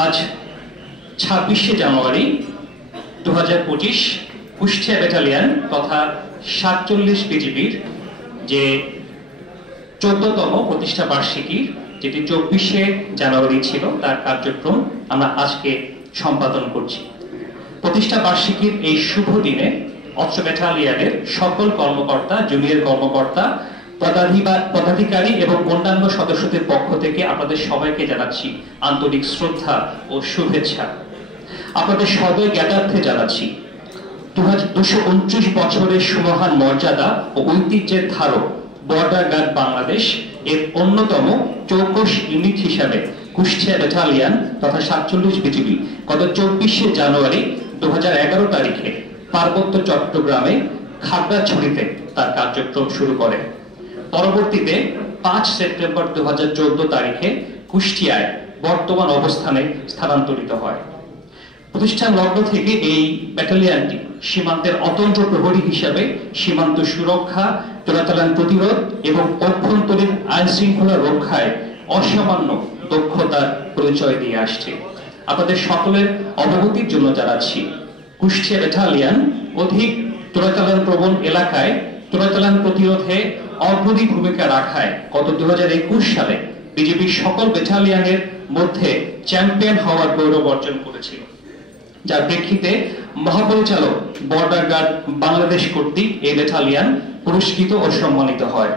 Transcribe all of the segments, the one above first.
আজ 26শে জানুয়ারি 2025 কুষ্টিয়া ব্যাটালিয়ন তথা 47 বিজিবির যে 14তম প্রতিষ্ঠা বার্ষিকী, যেটি 24শে জানুয়ারি ছিল, তার কার্যক্রম আমরা আজকে সম্পাদন করছি। প্রতিষ্ঠা বার্ষিকীর এই শুভ দিনে অস্ত্র ব্যাটালিয়নের সকল কর্মকর্তা, জুনিয়র কর্মকর্তা, পদাধিকারী এবং অন্যান্য সদস্যদের পক্ষ থেকে আপনাদের সবাইকে জানাচ্ছি আন্তরিক শ্রদ্ধা ও শুভেচ্ছা। আপনাদের সদয় জ্ঞাতার্থে জানাচ্ছি 229 বছরের সুমহান মর্যাদা ও ঐতিহ্যের ধারক বর্ডার গার্ড বাংলাদেশ এর অন্যতম চৌকস ইউনিট হিসাবে কুষ্টিয়া ব্যাটালিয়ন তথা 47 বিজিবি গত 24শে জানুয়ারি 2011 তারিখে পার্বত্য চট্টগ্রামে খাগড়াছড়িতে তার কার্যক্রম শুরু করে। পরবর্তীতে 5 সেপ্টেম্বর 2014 তারিখে কুষ্টিয়ায় বর্তমান অবস্থানে স্থানান্তরিত হয়। প্রতিষ্ঠান লগ্ন থেকে এই ব্যাটালিয়নটি সীমান্তের অতন্ত্র প্রহরী হিসাবে সীমান্ত সুরক্ষা, চোরাচালান প্রতিরোধ এবং অভ্যন্তরীণ আইন শৃঙ্খলা রক্ষায় অসামান্য দক্ষতার পরিচয় দিয়ে আসছে। আপনাদের সকলের অবগতির জন্য জানাচ্ছি কুষ্টিয়া ব্যাটালিয়ন অধিক চোরাচালান প্রবণ এলাকায় চোরাচালান প্রতিরোধে অগ্রণী ভূমিকা রাখায় গত 2021 সালে বিজেপির সকল ব্যাটালিয়নের মধ্যে চ্যাম্পিয়ন হওয়ার গৌরব অর্জন করেছিল, যার প্রেক্ষিতে মহাপরিচালক বর্ডার গার্ড বাংলাদেশ কর্তৃক এই ব্যাটালিয়ন পুরস্কৃত ও সম্মানিত হয়।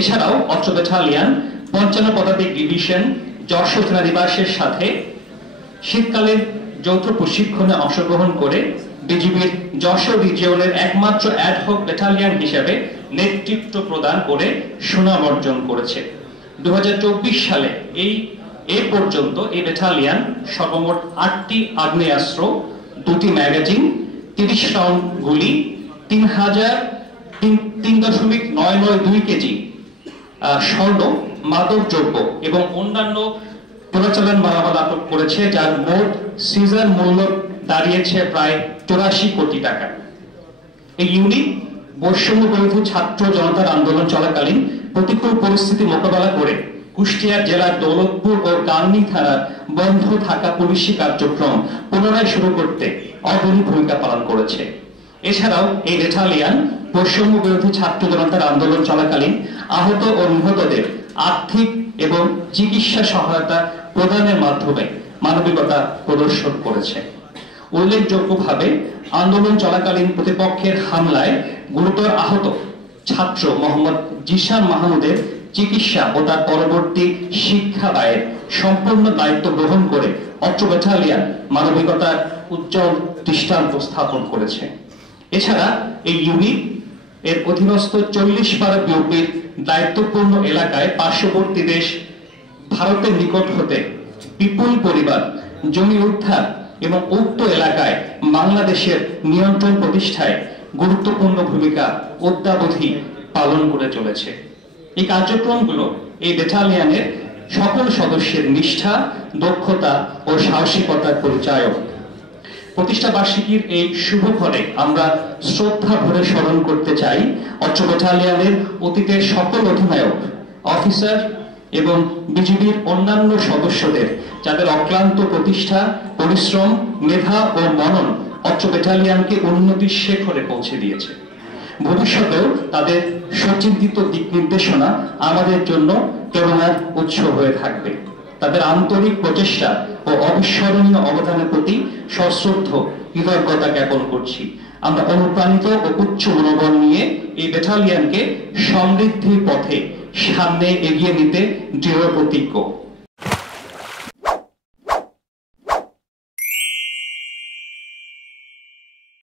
এছাড়াও অস্ত্র ব্যাটালিয়ন 55 পদাতিক ডিভিশন যশোর সেনানিবাসের সাথে শীতকালীন যৌথ প্রশিক্ষণে অংশগ্রহণ করে বিজিবির যশোর রিজিয়নের একমাত্র অ্যাডহক ব্যাটালিয়ন হিসেবে নেতৃত্ব প্রদান করে সুনাম অর্জন করেছে। 2024 সালে এ পর্যন্ত এই ব্যাটালিয়ন সর্বমোট 8টি আগ্নেয়াস্ত্র, 2টি ম্যাগাজিন, 30 রাউন্ড গুলি, 3.992 কেজি স্বর্ণ, মাদকদ্রব্য এবং অন্যান্য চোরাচালান মালামাল আটক করেছে, যার মোট সিজার মূল্য দাঁড়িয়েছে প্রায় 84 কোটি টাকা। এই ইউনিট বৈষম্য বিরোধী ছাত্র জনতার আন্দোলন চলাকালীন প্রতিকূল পরিস্থিতি মোকাবেলা করে কুষ্টিয়া জেলার দৌলতপুর ও গাংনী থানার বন্ধ থাকা পুলিশি কার্যক্রম পুনরায় শুরু করতে অগ্রণী ভূমিকা পালন করেছে। এছাড়াও এই ব্যাটালিয়ন বৈষম্য বিরোধী ছাত্র জনতার আন্দোলন চলাকালীন আহত ও নিহতদের আর্থিক এবং চিকিৎসা সহায়তা প্রদানের মাধ্যমে মানবিকতা প্রদর্শন করেছে। উল্লেখযোগ্যভাবে আন্দোলন চলাকালীন প্রতিপক্ষের হামলায় গুরুতর আহত ছাত্র মোহাম্মদ জিশান মাহমুদের চিকিৎসা ও তার পরবর্তী শিক্ষা ব্যয়ের সম্পূর্ণ দায়িত্ব গ্রহণ করে অস্ত্র ব্যাটালিয়ন মানবিকতার উজ্জ্বল দৃষ্টান্ত স্থাপন করেছে। এছাড়া এই ইউনিট এর অধীনস্থ 40 পারা বিওপির দায়িত্বপূর্ণ এলাকায় পার্শ্ববর্তী দেশ ভারতের নিকট হতে বিপুল পরিমাণ জমি উদ্ধার এবং উক্ত এলাকায় বাংলাদেশের নিয়ন্ত্রণ প্রতিষ্ঠায় গুরুত্বপূর্ণ ভূমিকা অদ্যাবধি পালন করে চলেছে। এই কার্যক্রমগুলো এই ব্যাটালিয়নের সকল সদস্যের নিষ্ঠা, দক্ষতা ও সাহসিকতার পরিচায়ক। প্রতিষ্ঠা বার্ষিকীর এই শুভ ফলে আমরা শ্রদ্ধা ভরে স্মরণ করতে চাই অস্ত্র ব্যাটালিয়নের অতীতের সকল অধিনায়ক, অফিসার এবং বিজিবির অন্যান্য সদস্যদের, যাদের অক্লান্ত প্রতিষ্ঠা, পরিশ্রম, মেধা ও মনন অস্ত্র ব্যাটালিয়নকে উন্নতির শিখরে পৌঁছে দিয়েছে। ভবিষ্যতেও তাদের সচিন্তিত দিক নির্দেশনা আমাদের জন্য প্রেরণার উৎস হয়ে থাকবে। তাদের আন্তরিক প্রচেষ্টা ও অবিস্মরণীয় অবদানের প্রতি সশ্রদ্ধ কৃতজ্ঞতা জ্ঞাপন করছি। আমরা অনুপ্রাণিত ও উচ্চ মনোবল নিয়ে এই ব্যাটালিয়নকে সমৃদ্ধির পথে সামনে এগিয়ে নিতে দৃঢ় প্রতিজ্ঞ।